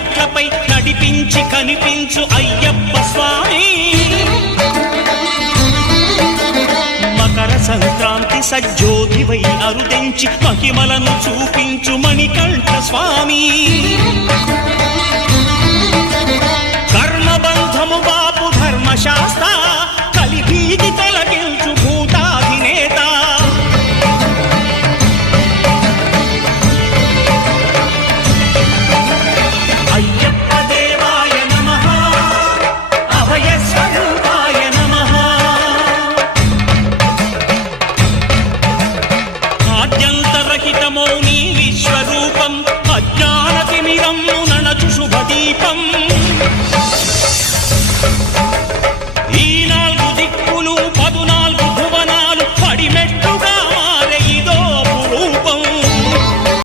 మెట్లపై నడిపించి కనిపించు అయ్యప్ప స్వామి మకర సంక్రాంతి సజ్జోతివై అరుదెంచి మహిమలను చూపించు మణికంఠ స్వామి కర్మబంధము బాపు ధర్మశాస్త్ర కలిభీతి తొలగించు భూతాధినేత అయ్యప్ప దేవాయ నమః అభయ స్వరూపాయ నమః ఆద్యంతరహితమో నీ విశ్వరూపం అజ్ఞానతిమిరము నణచు శుభదీపం